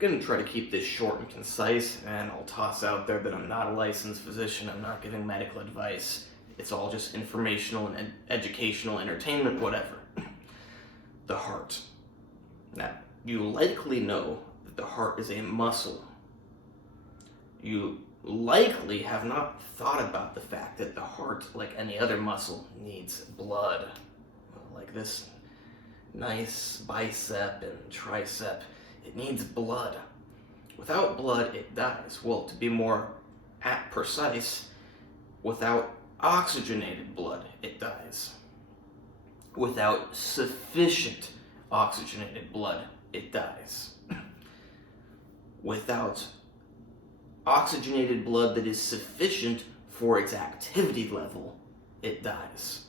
going to try to keep this short and concise, and I'll toss out there that I'm not a licensed physician, I'm not giving medical advice. It's all just informational and educational, entertainment, whatever. The heart. Now, you likely know that the heart is a muscle. You likely have not thought about the fact that the heart, like any other muscle, needs blood. Like this nice bicep and tricep, it needs blood. Without blood, it dies. Well, to be more precise, without oxygenated blood, it dies. Without sufficient oxygenated blood, it dies. Without oxygenated blood that is sufficient for its activity level, it dies.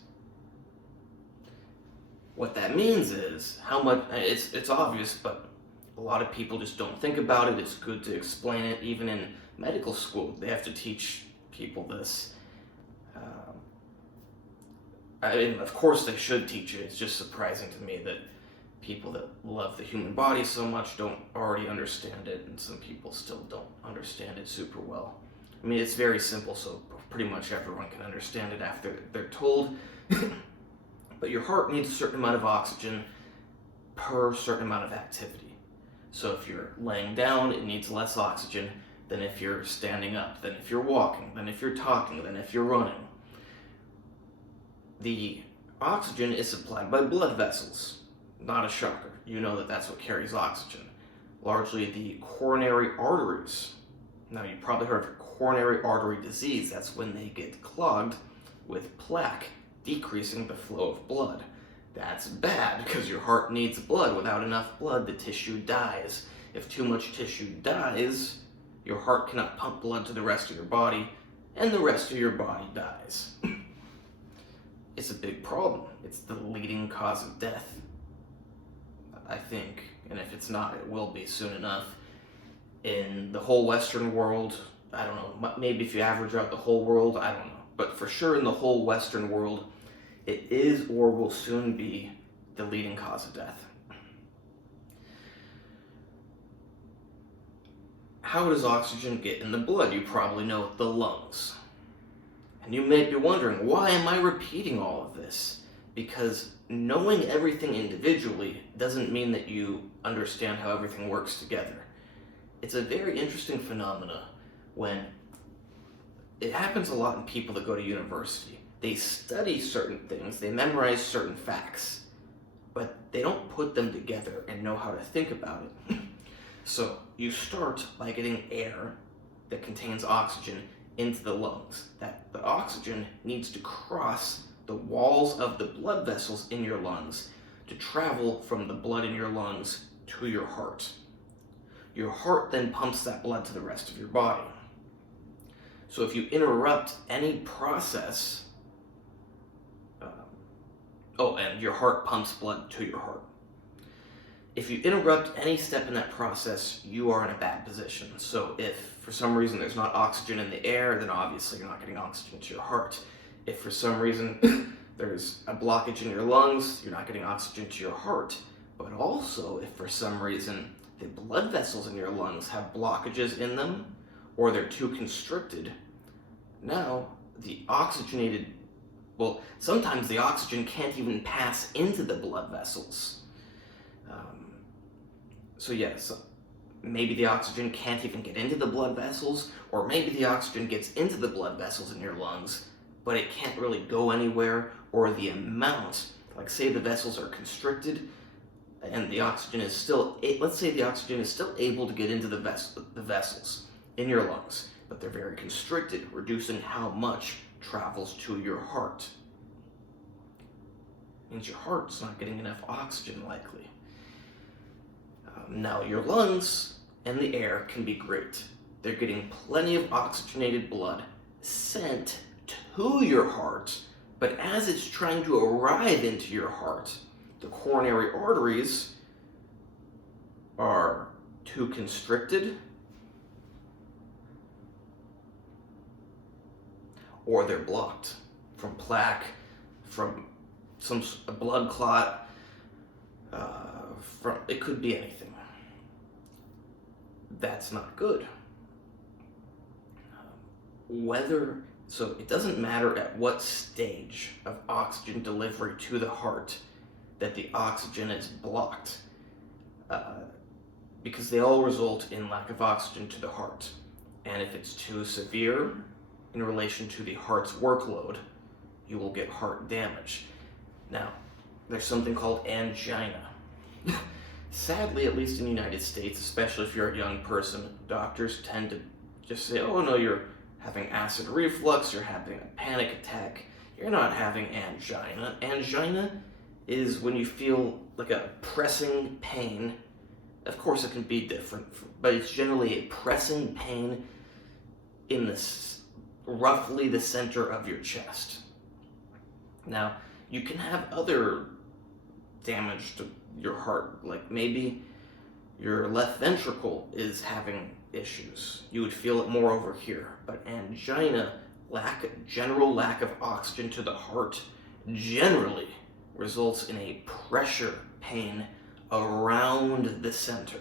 What that means is how much, it's obvious, but a lot of people just don't think about it. It's good to explain it. Even in medical school, they have to teach people this. Of course they should teach it. It's just surprising to me that people that love the human body so much don't already understand it, and some people still don't understand it super well. I mean, it's very simple, so pretty much everyone can understand it after they're told. But your heart needs a certain amount of oxygen per certain amount of activity. So if you're laying down, it needs less oxygen than if you're standing up, than if you're walking, than if you're talking, than if you're running. The oxygen is supplied by blood vessels. Not a shocker. You know that that's what carries oxygen. Largely the coronary arteries. Now, you probably heard of coronary artery disease. That's when they get clogged with plaque, decreasing the flow of blood. That's bad because your heart needs blood. Without enough blood, the tissue dies. If too much tissue dies, your heart cannot pump blood to the rest of your body, and the rest of your body dies. It's a big problem. It's the leading cause of death, I think, and if it's not, it will be soon enough. In the whole Western world, I don't know, maybe if you average out the whole world, I don't know, but for sure in the whole Western world, it is or will soon be the leading cause of death. How does oxygen get in the blood? You probably know the lungs. And you may be wondering, why am I repeating all of this? Because knowing everything individually doesn't mean that you understand how everything works together. It's a very interesting phenomena when it happens a lot in people that go to university. They study certain things, they memorize certain facts, but they don't put them together and know how to think about it. So you start by getting air that contains oxygen into the lungs. The oxygen needs to cross the walls of the blood vessels in your lungs to travel from the blood in your lungs to your heart. Your heart then pumps that blood to the rest of your body. So if you interrupt any process, and your heart pumps blood to your heart. If you interrupt any step in that process, you are in a bad position. So if for some reason there's not oxygen in the air, then obviously you're not getting oxygen to your heart. If for some reason there's a blockage in your lungs, you're not getting oxygen to your heart. But also, if for some reason the blood vessels in your lungs have blockages in them, or they're too constricted, now the oxygenated, sometimes the oxygen can't even pass into the blood vessels. Maybe the oxygen can't even get into the blood vessels, or maybe the oxygen gets into the blood vessels in your lungs, but it can't really go anywhere, or the amount, like say the vessels are constricted, and the oxygen is still, let's say the oxygen is still able to get into the vessels in your lungs, but they're very constricted, reducing how much travels to your heart. It means your heart's not getting enough oxygen, likely. Now, your lungs and the air can be great. They're getting plenty of oxygenated blood sent to your heart, but as it's trying to arrive into your heart, the coronary arteries are too constricted, or they're blocked from plaque, from a blood clot, it could be anything. that's not good. So it doesn't matter at what stage of oxygen delivery to the heart that the oxygen is blocked, because they all result in lack of oxygen to the heart. And if it's too severe in relation to the heart's workload, you will get heart damage. Now, there's something called angina. Sadly, at least in the United States, especially if you're a young person, doctors tend to just say, oh no, you're having acid reflux, you're having a panic attack, you're not having angina. Angina is when you feel like a pressing pain. Of course it can be different, but it's generally a pressing pain in roughly the center of your chest. Now, you can have other damage to your heart, like maybe your left ventricle is having issues. You would feel it more over here. But angina, general lack of oxygen to the heart, generally results in a pressure pain around the center.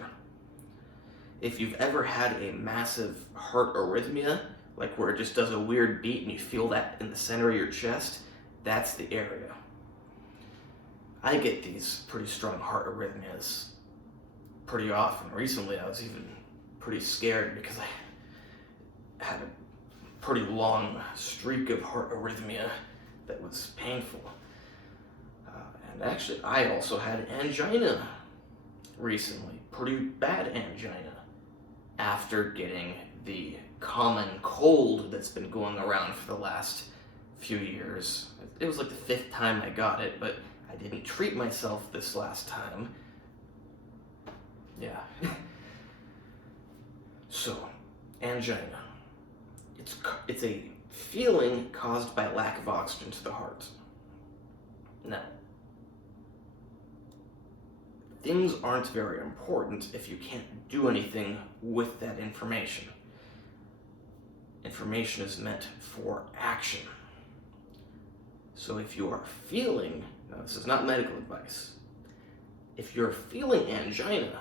If you've ever had a massive heart arrhythmia, like where it just does a weird beat and you feel that in the center of your chest, that's the area. I get these pretty strong heart arrhythmias pretty often. Recently I was even pretty scared because I had a pretty long streak of heart arrhythmia that was painful. And actually I also had angina recently, pretty bad angina, after getting the common cold that's been going around for the last few years. It was like the 5th time I got it, but I didn't treat myself this last time. Yeah. So, angina. It's a feeling caused by lack of oxygen to the heart. Now, things aren't very important if you can't do anything with that information. Information is meant for action. So if you are feeling, now this is not medical advice, if you're feeling angina,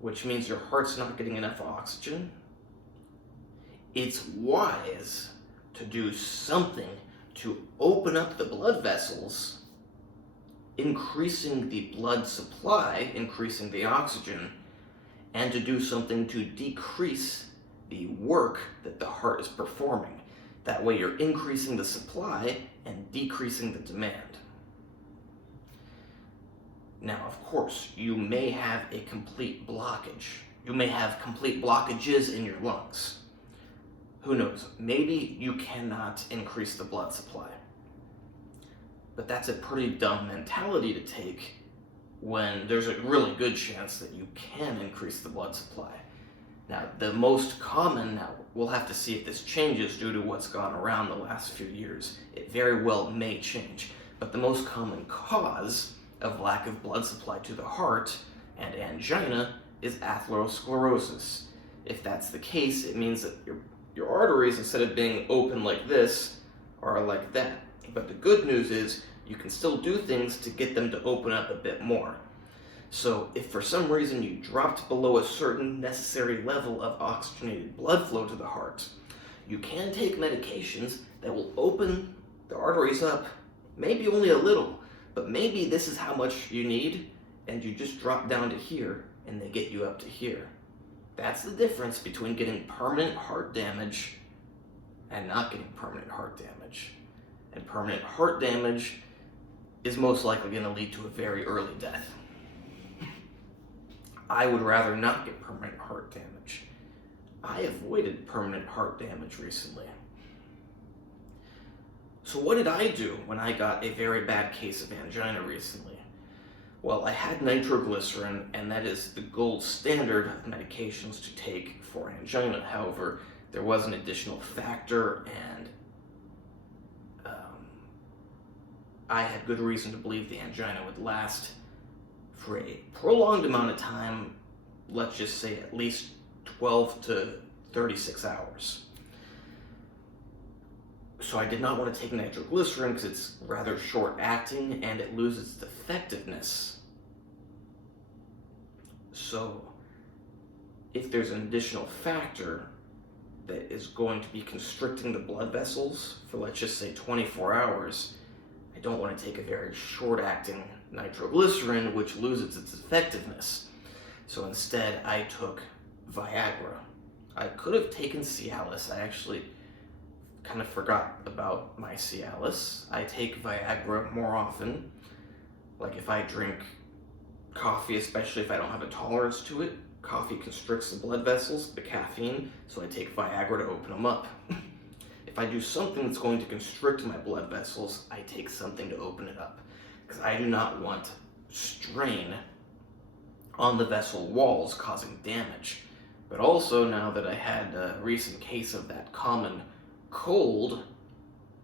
which means your heart's not getting enough oxygen, it's wise to do something to open up the blood vessels, increasing the blood supply, increasing the oxygen, and to do something to decrease the work that the heart is performing. That way you're increasing the supply and decreasing the demand. Now, of course, you may have a complete blockage. You may have complete blockages in your lungs. Who knows? Maybe you cannot increase the blood supply. But that's a pretty dumb mentality to take when there's a really good chance that you can increase the blood supply. Now, the most common, now we'll have to see if this changes due to what's gone around the last few years. It very well may change. But the most common cause of lack of blood supply to the heart and angina is atherosclerosis. If that's the case, it means that your arteries, instead of being open like this, are like that. But the good news is you can still do things to get them to open up a bit more. So if for some reason you dropped below a certain necessary level of oxygenated blood flow to the heart, you can take medications that will open the arteries up, maybe only a little, but maybe this is how much you need, and you just drop down to here, and they get you up to here. That's the difference between getting permanent heart damage and not getting permanent heart damage. And permanent heart damage is most likely going to lead to a very early death. I would rather not get permanent heart damage. I avoided permanent heart damage recently. So what did I do when I got a very bad case of angina recently? Well, I had nitroglycerin, and that is the gold standard of medications to take for angina. However, there was an additional factor, and I had good reason to believe the angina would last for a prolonged amount of time, let's just say at least 12 to 36 hours. So I did not want to take nitroglycerin because it's rather short-acting and it loses its effectiveness. So if there's an additional factor that is going to be constricting the blood vessels for, let's just say, 24 hours, I don't want to take a very short-acting nitroglycerin, which loses its effectiveness. So instead, I took Viagra. I could have taken Cialis. I actually kind of forgot about my Cialis. I take Viagra more often. Like if I drink coffee, especially if I don't have a tolerance to it, coffee constricts the blood vessels, the caffeine, so I take Viagra to open them up. If I do something that's going to constrict my blood vessels, I take something to open it up. Because I do not want strain on the vessel walls causing damage. But also, now that I had a recent case of that common cold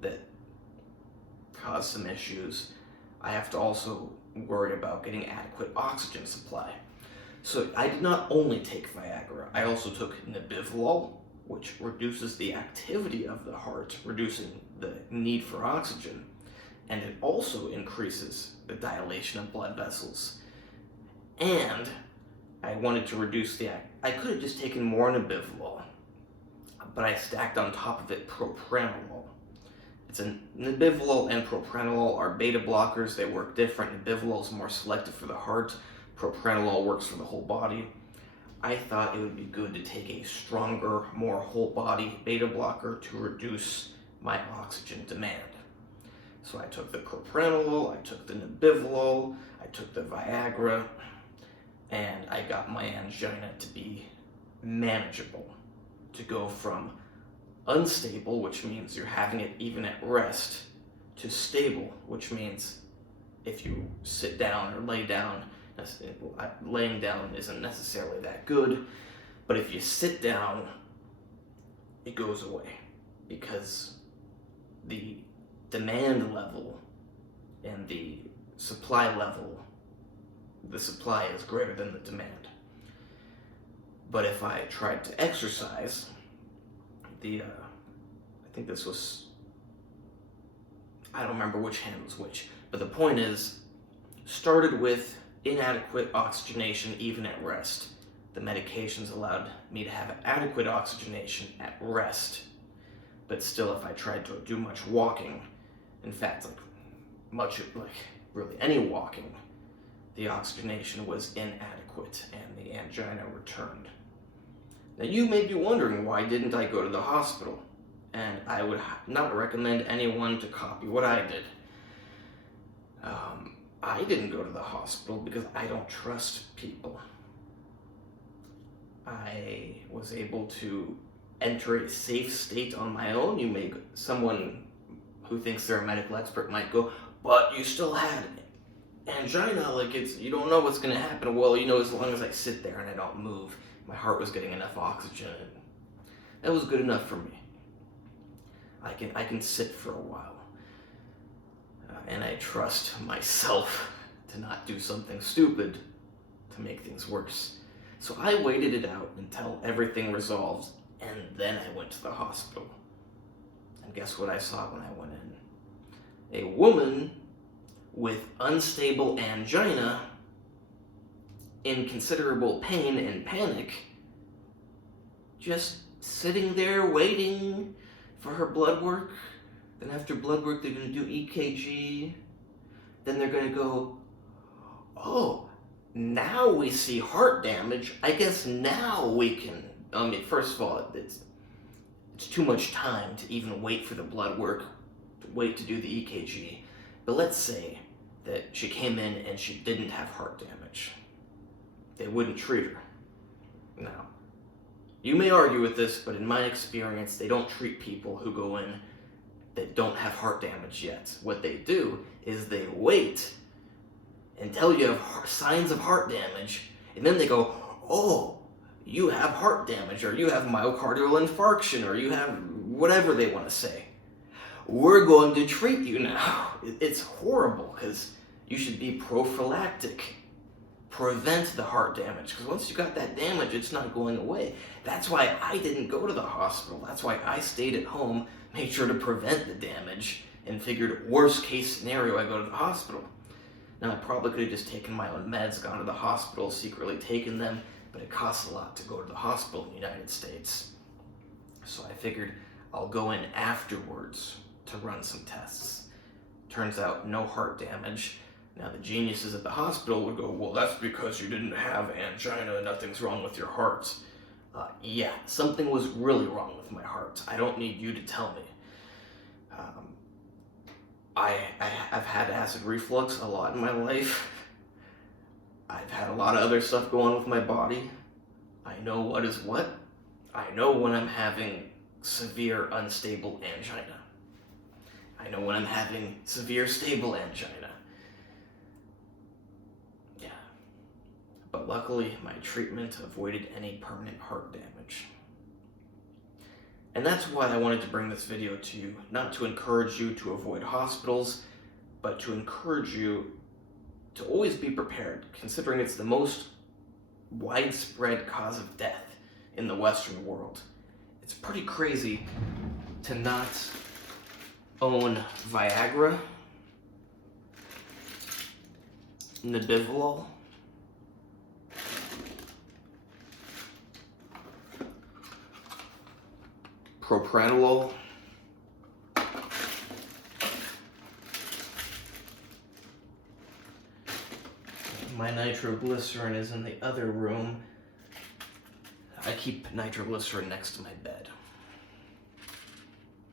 that caused some issues, I have to also worry about getting adequate oxygen supply. So I did not only take Viagra, I also took Nebivolol, which reduces the activity of the heart, reducing the need for oxygen, and it also increases the dilation of blood vessels. And I wanted to reduce I could have just taken more Nebivolol, but I stacked on top of it propranolol. Nebivolol and propranolol are beta blockers. They work different. Nebivolol is more selective for the heart. Propranolol works for the whole body. I thought it would be good to take a stronger, more whole body beta blocker to reduce my oxygen demand. So I took the propranolol, I took the Nebivolol, I took the Viagra, and I got my angina to be manageable, to go from unstable, which means you're having it even at rest, to stable, which means if you sit down or lay down, laying down isn't necessarily that good, but if you sit down, it goes away because the demand level and the supply is greater than the demand. But if I tried to exercise, I think this was, I don't remember which hand was which, but the point is, started with inadequate oxygenation even at rest. The medications allowed me to have adequate oxygenation at rest, but still if I tried to do much walking, in fact, really any walking, the oxygenation was inadequate and the angina returned. Now you may be wondering, why didn't I go to the hospital? And I would not recommend anyone to copy what I did. I didn't go to the hospital because I don't trust people. I was able to enter a safe state on my own. Someone who thinks they're a medical expert might go, but you still had angina, you don't know what's going to happen. Well, as long as I sit there and I don't move, my heart was getting enough oxygen, and that was good enough for me. I can sit for a while. And I trust myself to not do something stupid to make things worse. So I waited it out until everything resolved, and then I went to the hospital. And guess what I saw when I went in? A woman with unstable angina, in considerable pain and panic, just sitting there waiting for her blood work. Then after blood work, they're going to do EKG. Then they're going to go, oh, now we see heart damage. I guess now we can, first of all, it's too much time to even wait for the blood work, to wait to do the EKG. But let's say that she came in and she didn't have heart damage. They wouldn't treat her. Now, you may argue with this, but in my experience, they don't treat people who go in that don't have heart damage yet. What they do is they wait until you have signs of heart damage, and then they go, oh, you have heart damage, or you have myocardial infarction, or you have whatever they want to say. We're going to treat you now. It's horrible, because you should be prophylactic. Prevent the heart damage, because once you got that damage, it's not going away. That's why I didn't go to the hospital. That's why I stayed at home, made sure to prevent the damage, and figured worst case scenario, I go to the hospital. Now, I probably could have just taken my own meds, gone to the hospital, secretly taken them, but it costs a lot to go to the hospital in the United States. So I figured I'll go in afterwards to run some tests. Turns out no heart damage. Now the geniuses at the hospital would go, well, that's because you didn't have angina, nothing's wrong with your heart. Yeah, something was really wrong with my heart. I don't need you to tell me. I've had acid reflux a lot in my life. I've had a lot of other stuff go on with my body. I know what is what. I know when I'm having severe unstable angina. I know when I'm having severe stable angina. Yeah. But luckily, my treatment avoided any permanent heart damage. And that's why I wanted to bring this video to you, not to encourage you to avoid hospitals, but to encourage you to always be prepared, considering it's the most widespread cause of death in the Western world. It's pretty crazy to not own Viagra, Nebivolol, propranolol, my nitroglycerin is in the other room. I keep nitroglycerin next to my bed.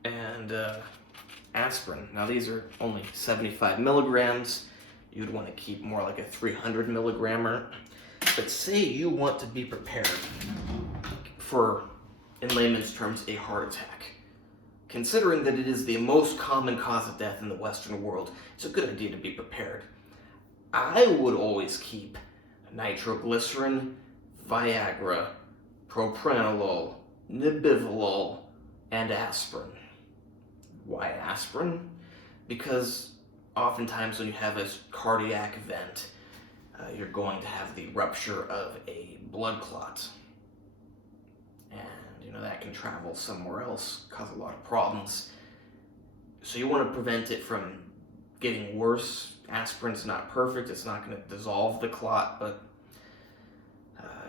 And aspirin. Now these are only 75 milligrams. You'd want to keep more like a 300 milligrammer. But say you want to be prepared for, in layman's terms, a heart attack. Considering that it is the most common cause of death in the Western world, it's a good idea to be prepared. I would always keep nitroglycerin, Viagra, propranolol, Nebivolol, and aspirin. Why aspirin? Because oftentimes when you have a cardiac event, you're going to have the rupture of a blood clot. And that can travel somewhere else, cause a lot of problems. So you want to prevent it from getting worse. Aspirin's not perfect, it's not going to dissolve the clot, but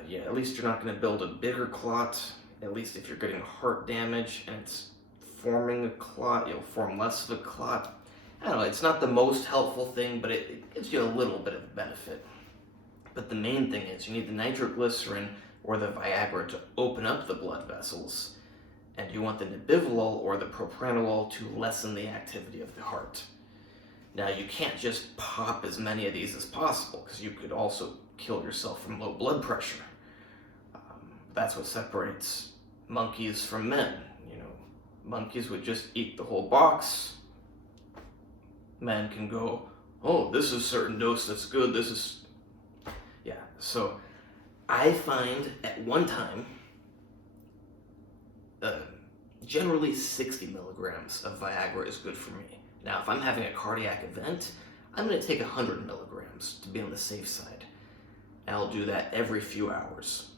yeah, at least you're not going to build a bigger clot. At least if you're getting heart damage and it's forming a clot, you'll form less of a clot. I don't know, it's not the most helpful thing, but it gives you a little bit of benefit. But the main thing is you need the nitroglycerin or the Viagra to open up the blood vessels, and you want the Nebivolol or the propranolol to lessen the activity of the heart. Now, you can't just pop as many of these as possible, because you could also kill yourself from low blood pressure. That's what separates monkeys from men. Monkeys would just eat the whole box. Men can go, oh, this is a certain dose that's good, this is... Yeah, so I find at one time, generally 60 milligrams of Viagra is good for me. Now, if I'm having a cardiac event, I'm going to take 100 milligrams to be on the safe side. And I'll do that every few hours.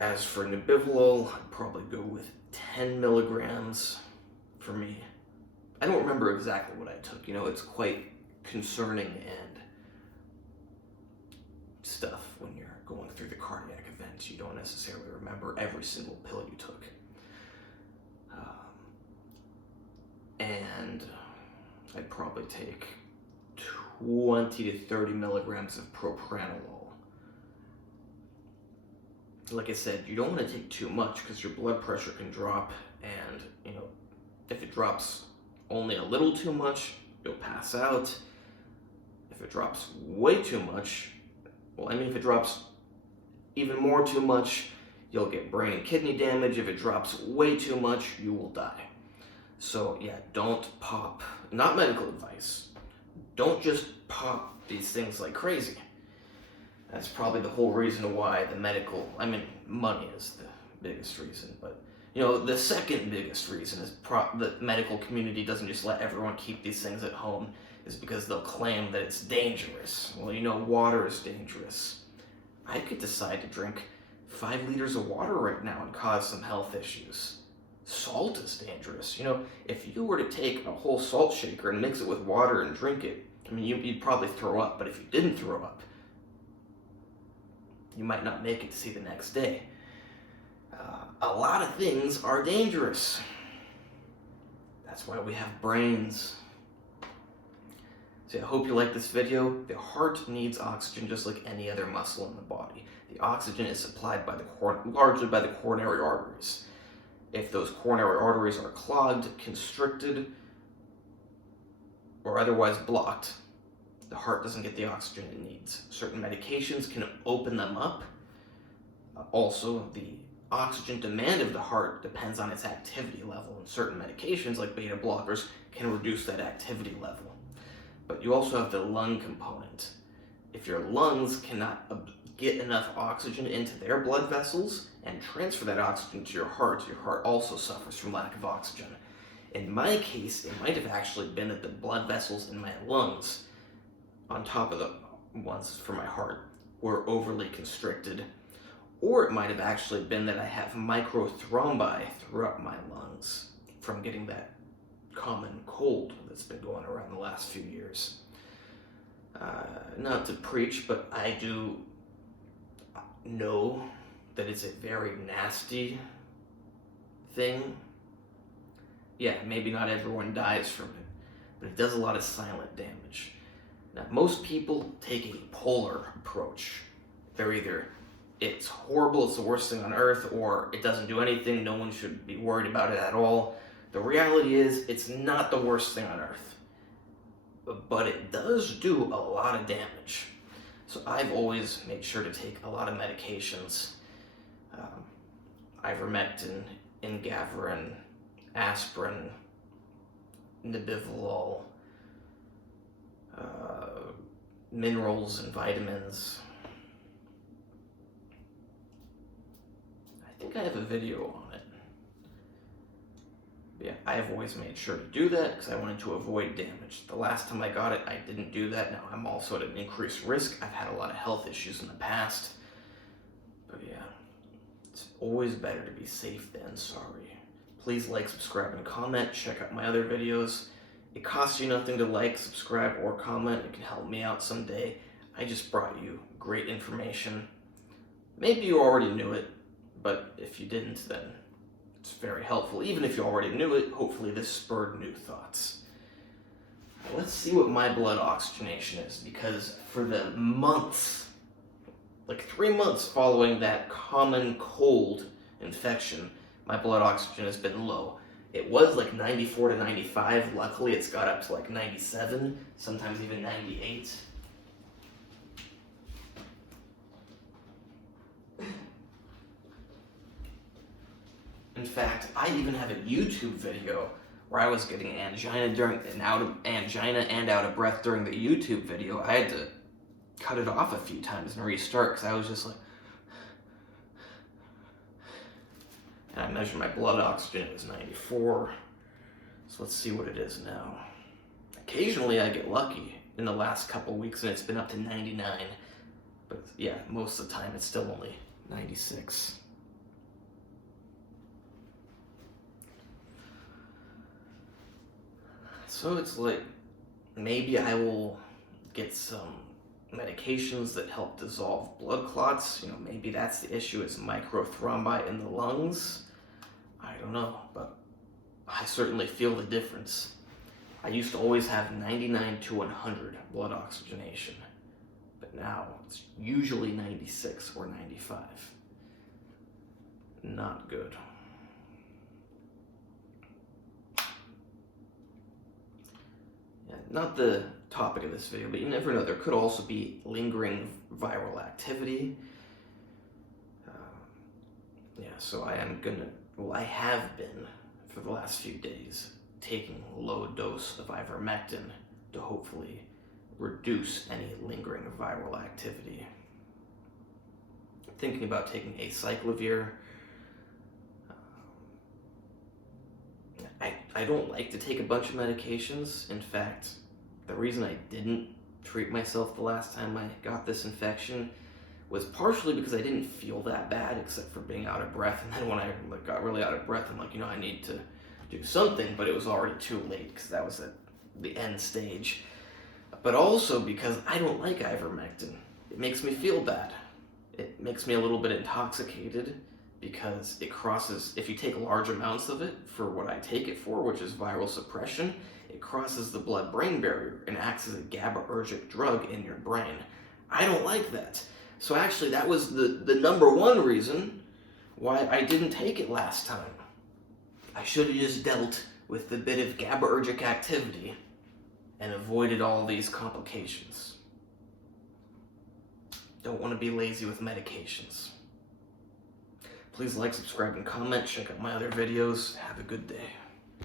As for Nebivolol, I'd probably go with 10 milligrams for me. I don't remember exactly what I took. It's quite concerning and stuff when you're going through the cardiac events. You don't necessarily remember every single pill you took. And I'd probably take 20 to 30 milligrams of propranolol. Like I said, you don't want to take too much because your blood pressure can drop, and if it drops only a little too much, you'll pass out. If it drops way too much, if it drops even more too much, you'll get brain and kidney damage. If it drops way too much, you will die. So yeah, don't pop, not medical advice, don't just pop these things like crazy. That's probably the whole reason why money is the biggest reason, but the second biggest reason is the medical community doesn't just let everyone keep these things at home, is because they'll claim that it's dangerous. Well, water is dangerous. I could decide to drink 5 liters of water right now and cause some health issues. Salt is dangerous. If you were to take a whole salt shaker and mix it with water and drink it, you'd probably throw up, but if you didn't throw up, you might not make it to see the next day. A lot of things are dangerous. That's why we have brains. So I hope you like this video. The heart needs oxygen just like any other muscle in the body. The oxygen is supplied by largely by the coronary arteries. If those coronary arteries are clogged, constricted, or otherwise blocked, the heart doesn't get the oxygen it needs. Certain medications can open them up. Also, the oxygen demand of the heart depends on its activity level, and certain medications like beta blockers can reduce that activity level. But you also have the lung component. If your lungs cannot get enough oxygen into their blood vessels and transfer that oxygen to your heart also suffers from lack of oxygen. In my case, it might have actually been that the blood vessels in my lungs, on top of the ones for my heart, were overly constricted. Or it might have actually been that I have microthrombi throughout my lungs from getting that common cold that's been going around the last few years. Not to preach, but I do know that it's a very nasty thing. Yeah, maybe not everyone dies from it, but it does a lot of silent damage. Now, most people take a polar approach. They're either, it's horrible, it's the worst thing on earth, or it doesn't do anything, no one should be worried about it at all. The reality is, it's not the worst thing on earth, but it does do a lot of damage. So I've always made sure to take a lot of medications. Ivermectin, Ingaverin, aspirin, Nebivolol, minerals and vitamins. I think I have a video on it. But yeah, I've always made sure to do that because I wanted to avoid damage. The last time I got it, I didn't do that. Now I'm also at an increased risk. I've had a lot of health issues in the past. But yeah, it's always better to be safe than sorry. Please like, subscribe, and comment. Check out my other videos. It costs you nothing to like, subscribe, or comment. It can help me out someday. I just brought you great information. Maybe you already knew it, but if you didn't, then it's very helpful. Even if you already knew it, hopefully this spurred new thoughts. Let's see what my blood oxygenation is, because for the months, like 3 months following that common cold infection, my blood oxygen has been low. It was like 94 to 95. Luckily, it's got up to like 97, sometimes even 98. In fact, I even have a YouTube video where I was getting angina and out of breath during the YouTube video. I had to cut it off a few times and restart because I was just like, and I measured my blood oxygen, it was 94. So let's see what it is now. Occasionally I get lucky in the last couple weeks and it's been up to 99. But yeah, most of the time it's still only 96. So it's like, maybe I will get some medications that help dissolve blood clots. You know, maybe that's the issue, is microthrombi in the lungs. I don't know, but I certainly feel the difference. I used to always have 99 to 100 blood oxygenation, but now it's usually 96 or 95. Not good. Yeah, not the topic of this video, but you never know. There could also be lingering viral activity. Yeah, so I have been, for the last few days, taking a low dose of ivermectin to hopefully reduce any lingering viral activity. Thinking about taking acyclovir. I don't like to take a bunch of medications. In fact, the reason I didn't treat myself the last time I got this infection was partially because I didn't feel that bad, except for being out of breath. And then when I got really out of breath, I'm like, I need to do something, but it was already too late because that was at the end stage. But also because I don't like ivermectin. It makes me feel bad. It makes me a little bit intoxicated because it crosses, if you take large amounts of it for what I take it for, which is viral suppression, it crosses the blood-brain barrier and acts as a GABAergic drug in your brain. I don't like that. So actually, that was the number one reason why I didn't take it last time. I should have just dealt with the bit of GABAergic activity and avoided all these complications. Don't want to be lazy with medications. Please like, subscribe, and comment. Check out my other videos. Have a good day.